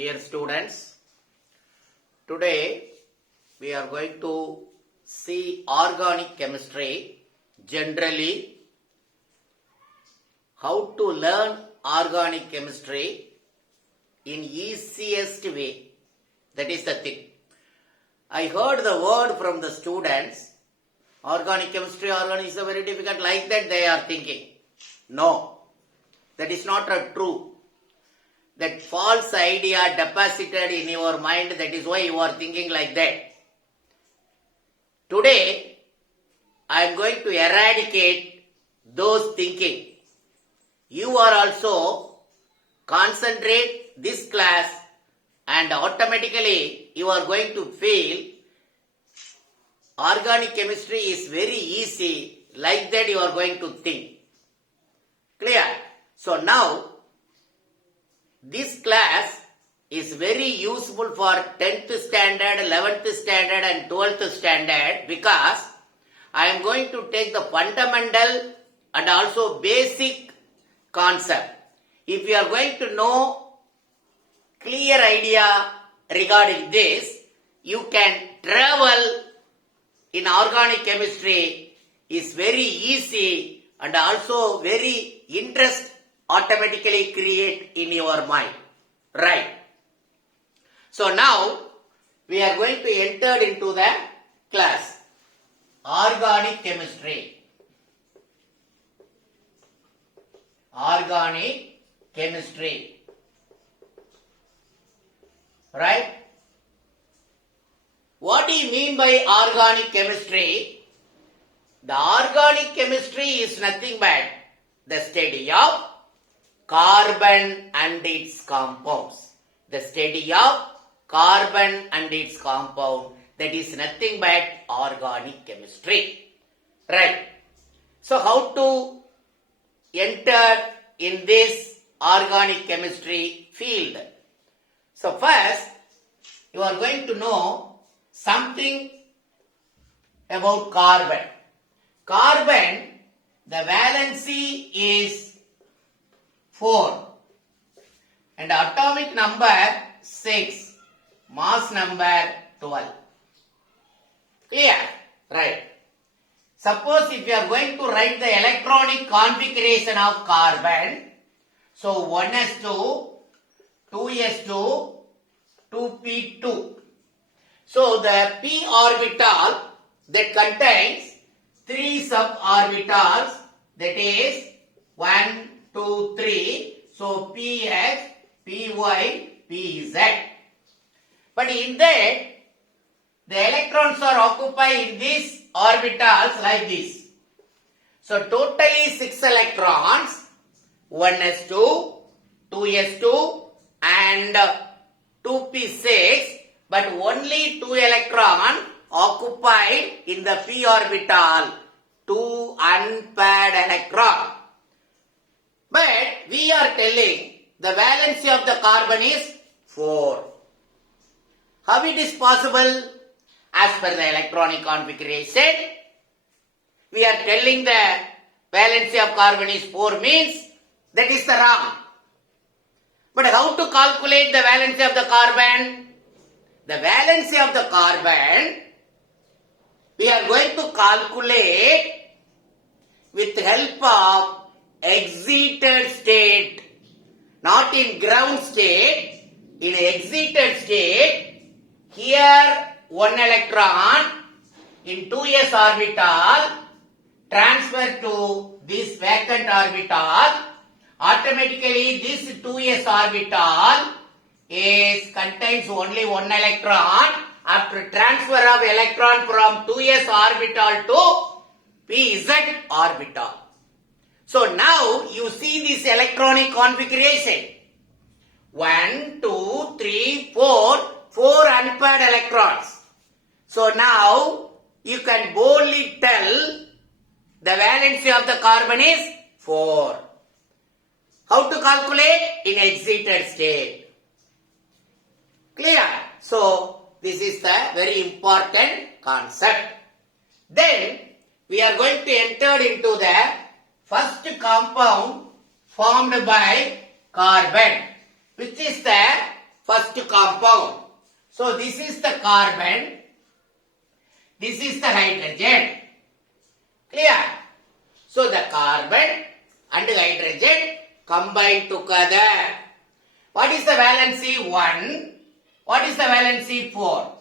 Dear students, today we are going to see organic chemistry. Generally, how to learn organic chemistry in easiest way. That is the thing. I heard the word from the students, organic chemistry, organic is very difficult, like that they are thinking. No, that is not true. That false idea deposited in your mind, that is why you are thinking like that. Today, I am going to eradicate those thinking. You are also concentrate this class and automatically you are going to feel organic chemistry is very easy, like that you are going to think. Clear? So now, this class is very useful for 10th standard, 11th standard and 12th standard because I am going to take the fundamental and also basic concept. If you are going to know clear idea regarding this, you can travel in organic chemistry is very easy and also very interest automatically create in your mind. Right. So now we are going to enter into the class. Organic chemistry. Organic chemistry. Right? What do you mean by organic chemistry? The organic chemistry is nothing but the study of carbon and its compounds. The study of carbon and its compound, that is nothing but organic chemistry. Right. So how to enter in this organic chemistry field? So first, you are going to know something about carbon. Carbon, the valency is 4 and atomic number 6, mass number 12. Clear? Right. Suppose if you are going to write the electronic configuration of carbon, so 1s2, 2s2, 2p2. So the p orbital that contains 3 suborbitals, that is 1, 2, 3. So px, py, pz. But in that, the electrons are occupied in these orbitals like this. So totally 6 electrons, 1s2, 2s2 and 2p6, but only 2 electrons occupied in the p orbital, 2 unpaired electrons. But we are telling the valency of the carbon is 4. How it is possible? As per the electronic configuration, we are telling the valency of carbon is 4 means that is the wrong. But how to calculate the valency of the carbon? The valency of the carbon, we are going to calculate with the help of excited state, not in ground state. In excited state, here 1 electron in 2s orbital transfer to this vacant orbital. Automatically this 2s orbital contains only 1 electron. After transfer of electron from 2s orbital to pz orbital. So now you see this electronic configuration. 1, 2, 3, 4, 4 unpaired electrons. So now you can boldly tell the valency of the carbon is 4. How to calculate? In excited state. Clear? So this is the very important concept. Then we are going to enter into the first compound formed by carbon, which is the first first compound. So this is the carbon, this is the hydrogen. Clear? So the carbon and hydrogen combine together. What is the valency? 1. What is the valency? 4.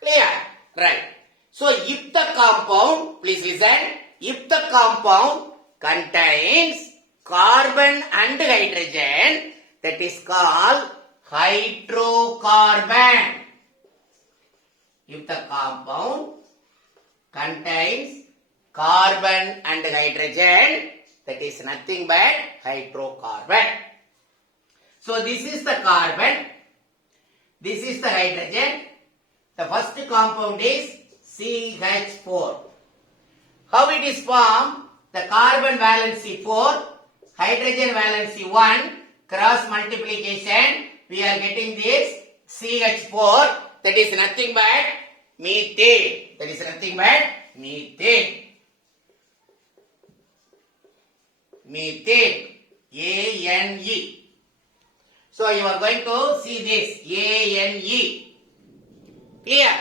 Clear? Right. So if the compound, please listen, if the compound contains carbon and hydrogen, that is called hydrocarbon. If the compound contains carbon and hydrogen, that is nothing but hydrocarbon. So this is the carbon, this is the hydrogen. The first compound is CH4. How it is formed? The carbon valency 4, hydrogen valency 1, cross multiplication, we are getting this CH4, that is nothing but methane. That is nothing but methane. Methane. A-N-E. So you are going to see this A-N-E. Clear?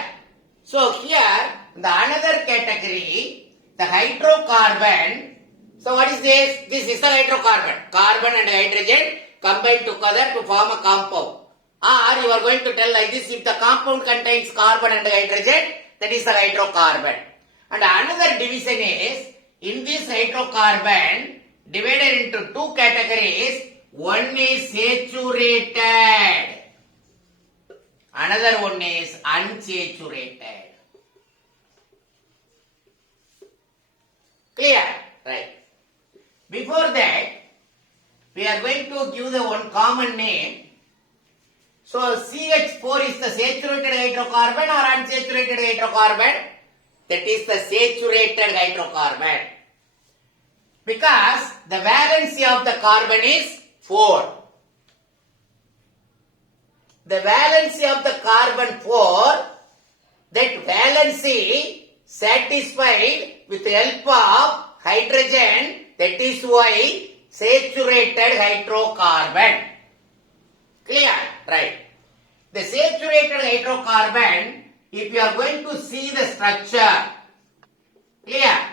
So here, the another category, the hydrocarbon. So what is this? This is the hydrocarbon. Carbon and hydrogen combined together to form a compound. Or you are going to tell like this, if the compound contains carbon and hydrogen, that is the hydrocarbon. And another division is, in this hydrocarbon, divided into 2 categories. One is saturated. Another one is unsaturated. Clear? Right. Before that, we are going to give the one common name. So CH4 is the saturated hydrocarbon or unsaturated hydrocarbon? That is the saturated hydrocarbon. Because the valency of the carbon is 4. The valency of the carbon 4, that valency satisfied with the help of hydrogen, that is why saturated hydrocarbon. Clear? Right. The saturated hydrocarbon, if you are going to see the structure, clear?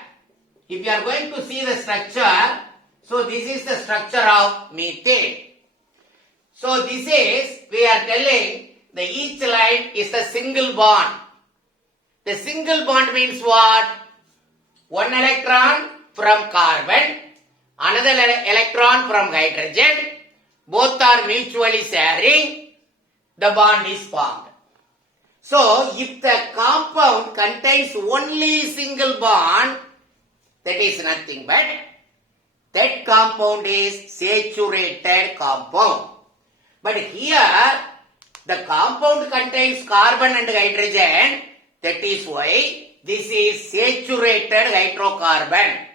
If you are going to see the structure, so this is the structure of methane. So this is, we are telling, the each line is a single bond. The single bond means what? One electron from carbon, another electron from hydrogen, both are mutually sharing, the bond is formed. So if the compound contains only single bond, that is nothing but that compound is saturated compound. But here the compound contains carbon and hydrogen, that is why this is saturated hydrocarbon.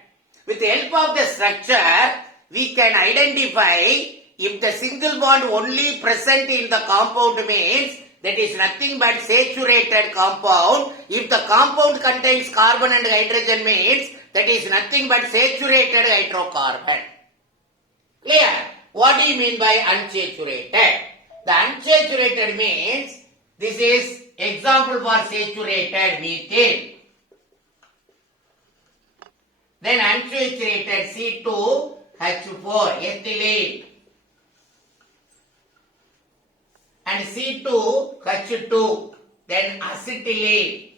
With the help of the structure, we can identify if the single bond only present in the compound means that is nothing but saturated compound. If the compound contains carbon and hydrogen means that is nothing but saturated hydrocarbon. Clear? What do you mean by unsaturated? The unsaturated means, this is example for saturated methane. Then unsaturated C2H4 ethylene. And C2H2, then acetylene.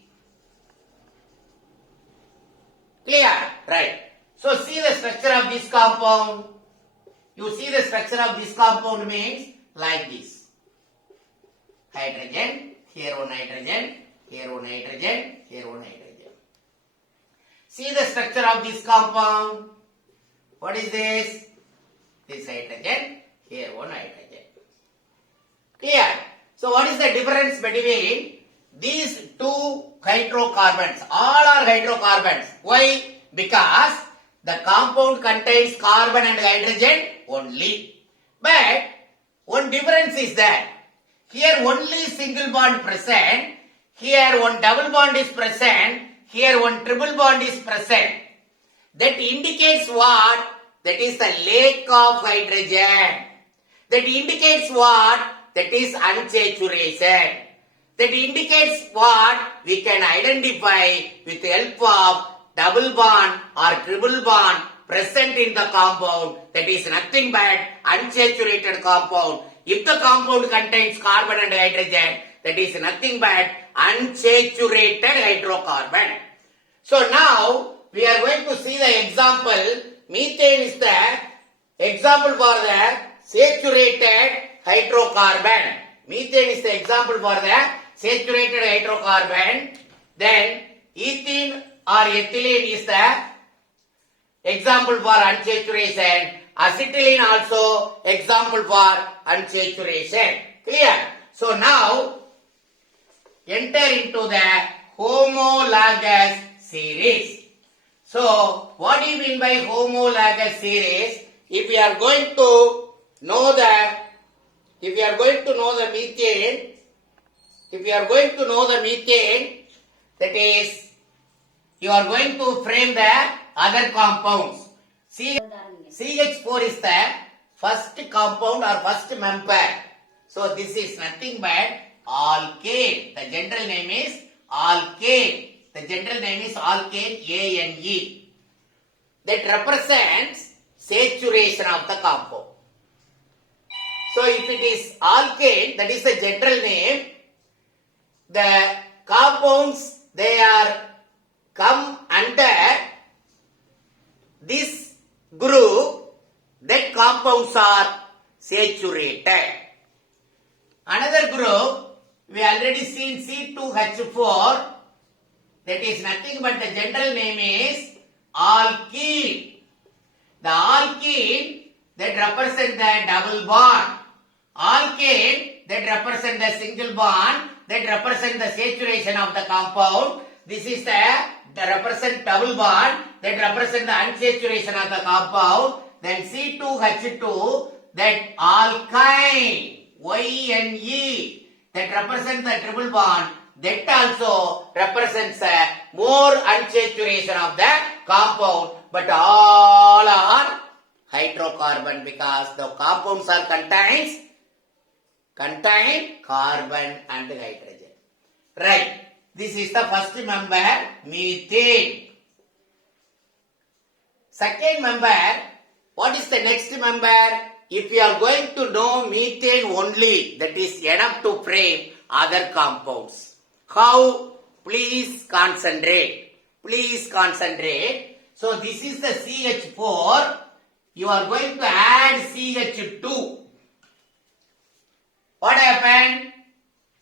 Clear? Right. So see the structure of this compound. You see the structure of this compound means like this. Hydrogen, here one hydrogen, here one hydrogen, here one hydrogen. See the structure of this compound. What is this? This hydrogen, here one hydrogen. Clear? So what is the difference between these two hydrocarbons? All are hydrocarbons. Why? Because the compound contains carbon and hydrogen only. But one difference is that here only single bond present, here one double bond is present, here one triple bond is present. That indicates what? That is the lack of hydrogen. That indicates what? that is unsaturation. That indicates what we can identify with the help of double bond or triple bond present in the compound, that is nothing but unsaturated compound. If the compound contains carbon and hydrogen, that is nothing but unsaturated hydrocarbon. So now we are going to see the example. Methane is the example for the saturated hydrocarbon. Methane is the example for the saturated hydrocarbon. Then ethene or ethylene is the example for unsaturation. Acetylene also example for unsaturation. Clear? So now enter into the homologous series. So what do you mean by homologous series? If we are going to know the methane, that is, you are going to frame the other compounds. CH4 is the first compound or first member. So this is nothing but alkane. The general name is alkane. ANE. That represents saturation of the compound. So if it is alkane, that is the general name, the compounds, they are come under this group, that compounds are saturated. Another group, we already seen C2H4, that is nothing but the general name is alkene. The alkene that represent the double bond. Alkane that represent the single bond, that represent the saturation of the compound. This is the represent double bond, that represent the unsaturation of the compound. Then C2H2, that alkyne, YNE, that represent the triple bond, that also represents more unsaturation of the compound, but all are hydrocarbon because the compounds are contain carbon and hydrogen. Right. This is the first member, methane. Second member, what is the next member? If you are going to know methane only, that is enough to frame other compounds. How? Please concentrate. So this is the CH4. You are going to add CH2. What happened?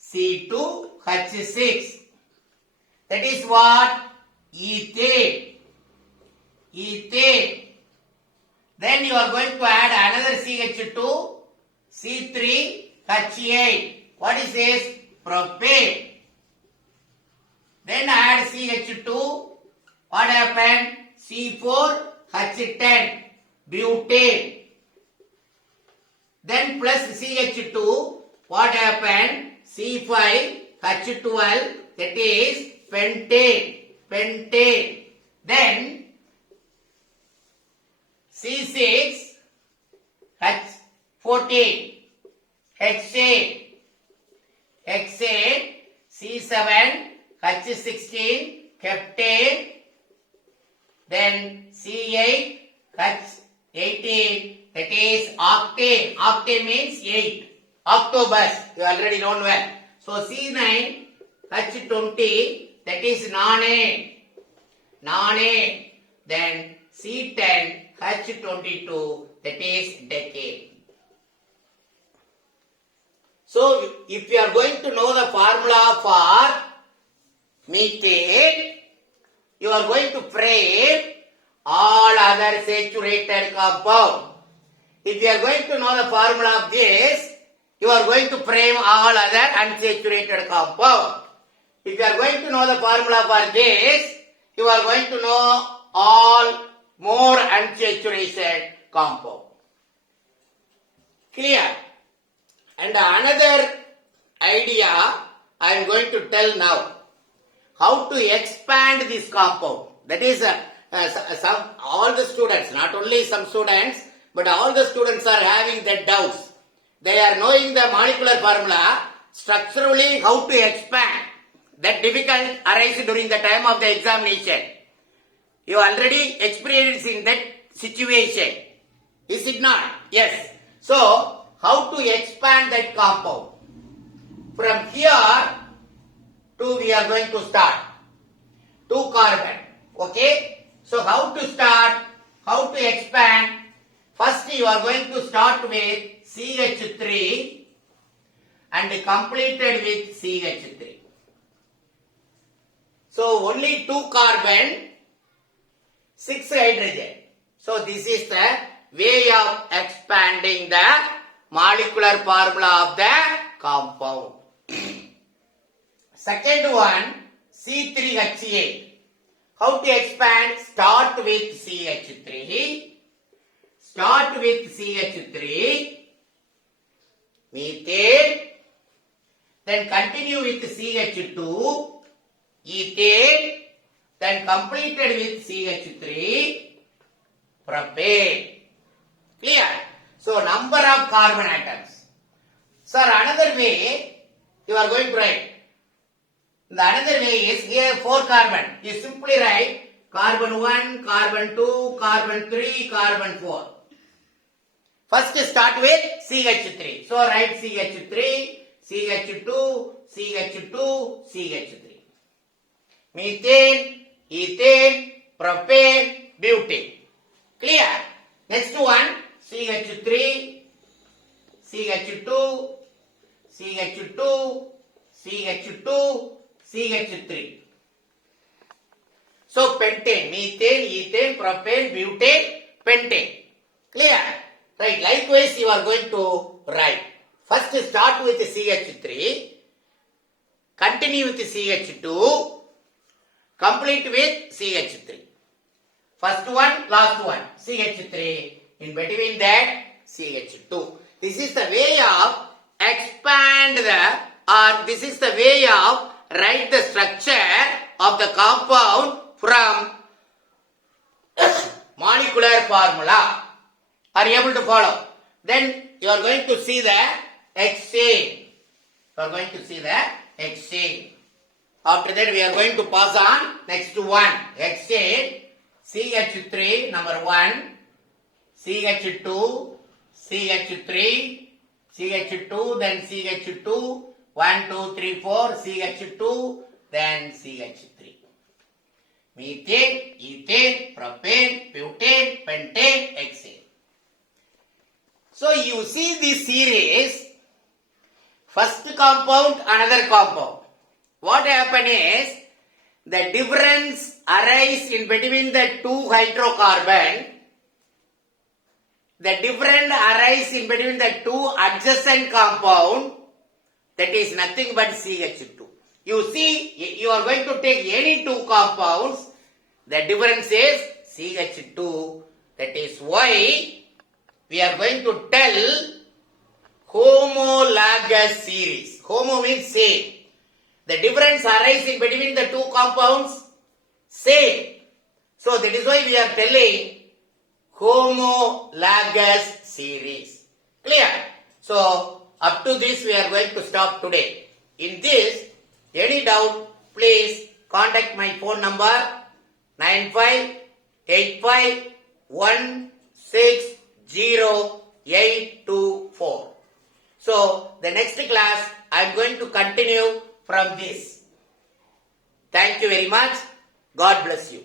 C2H6. That is what? Ethane. Then you are going to add another CH2, C3H8. What is this? Propane. Then add CH2. What happened? C4H10. Butane. Then plus CH2. What happened? C5H12. That is pentane. Then C6H14. Hexane. C7H16. Heptane. Then C8H18. That is octane. Octane means 8. Octobus. You already know well. So C9H20. That is nonane. Then C10H22. That is decane. So if you are going to know the formula for methane, you are going to frame all other saturated compound. If you are going to know the formula of this, you are going to frame all other unsaturated compound. If you are going to know the formula for this, you are going to know all more unsaturated compound. Clear? And another idea I am going to tell now. How to expand this compound. That is all the students, not only some students, but all the students are having that doubts. they are knowing the molecular formula, structurally how to expand. That difficult arise during the time of the examination. You already experienced in that situation. Is it not? Yes. So, how to expand that compound? From here to we are going to start. 2 carbon. Okay? So, how to start? How to expand? First, you are going to start with CH3 and completed with CH3. So, only 2 carbon, 6 hydrogen. So, this is the way of expanding the molecular formula of the compound. Second one, C3H8. How to expand? Start with CH3. Start with CH3. Methane. Then continue with CH2. Ethane. Then completed with CH3. Propane. Clear? So, number of carbon atoms. Sir, another way you are going to write. The another way is here 4 carbon. You simply write carbon 1, carbon 2, carbon 3, carbon 4. First start with CH3. So write CH3, CH2, CH2, CH3. Methane, ethane, propane, butane. Clear? Next one, CH3, CH2, CH2, CH2, CH3. So pentane, methane, ethane, propane, butane, pentane. Clear? Right. Likewise, you are going to write. First start with CH3, continue with CH2, complete with CH3. First one, last one, CH3. In between that, CH2. This is the way of expand this is the way of write the structure of the compound from molecular formula. Are you able to follow? Then you are going to see the exchange. You are going to see the exchange. After that we are going to pass on next one. Exchange. CH3 number 1. CH2. CH3. CH2 then CH2. 1, 2, 3, 4. CH2 then CH3. Methane, ethane, propane, butane, pentane, hexane. So you see this series, first compound, another compound. What happen is, the difference arise in between the 2 hydrocarbon. The difference arise in between the 2 adjacent compound. That is nothing but CH2. You see, you are going to take any 2 compounds. The difference is CH2. That is why we are going to tell homologous series. Homo means same. The difference arising between the 2 compounds, same. So that is why we are telling homologous series. Clear? So up to this we are going to stop today. In this, any doubt, please contact my phone number 9585160824. So the next class I am going to continue from this. Thank you very much. God bless you.